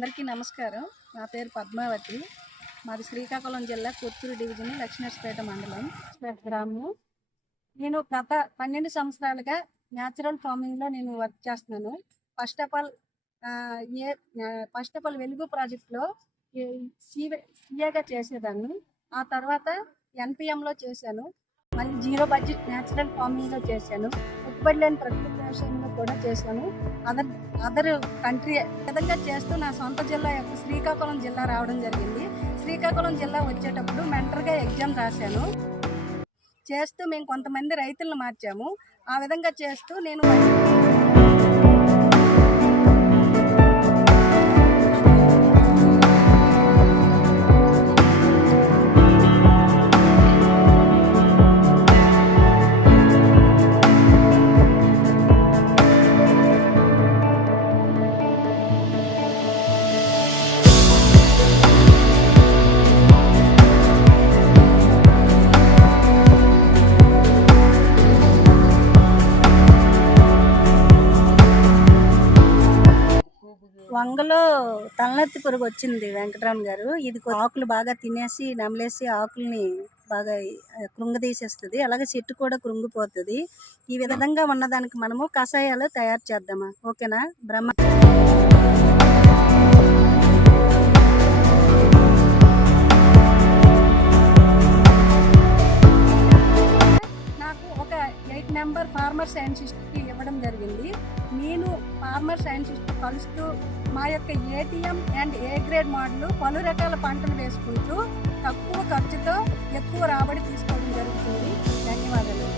అందరికీ నమస్కారం. నా పేరు పద్మావతి. మాది శ్రీకాకుళం జిల్లా కొత్తూరు డివిజన్ లక్ష్మీనరసపేట మండలం గ్రామం. నేను గత 12 సంవత్సరాలుగా న్యాచురల్ ఫార్మింగ్లో నేను వర్క్ చేస్తున్నాను. ఫస్ట్ ఆఫ్ ఆల్ వెలుగు ప్రాజెక్ట్లో సీఏగా చేసేదాన్ని. ఆ తర్వాత ఎన్పిఎంలో చేశాను. మళ్ళీ జీరో బడ్జెట్ న్యాచురల్ ఫార్మింగ్లో చేశాను. పెట్టుబడి లేని ప్రకృతి వ్యవసాయంలో కూడా చేశాను. అదర్ కంట్రీ విధంగా చేస్తూ నా సొంత జిల్లా శ్రీకాకుళం జిల్లా రావడం జరిగింది. శ్రీకాకుళం జిల్లా వచ్చేటప్పుడు మెంటర్గా ఎగ్జామ్ రాశాను. చేస్తూ మేము కొంతమంది రైతులను మార్చాము. ఆ విధంగా చేస్తూ నేను వంగలో తలనెత్తి పురుగు వచ్చింది వెంకటరామ్ గారు. ఇది ఆకులు బాగా తినేసి నమిలేసి ఆకుల్ని బాగా కృంగదీసేస్తుంది. అలాగే చెట్టు కూడా కృంగిపోతుంది. ఈ విధంగా ఉన్నదానికి మనము కషాయాలు తయారు చేద్దామా? ఓకేనా? నాకు ఒక 8 మెంబర్ ఫార్మర్ సైంటిస్ట్కి ఇవ్వడం జరిగింది. నేను ఫార్మర్ సైంటిస్ట్ కలుస్తూ మా యొక్క ATM and A grade model పలు రకాల పంటలు వేసుకుంటూ తక్కువ ఖర్చుతో ఎక్కువ రాబడి తీసుకోవడం జరుగుతుంది. ధన్యవాదాలు.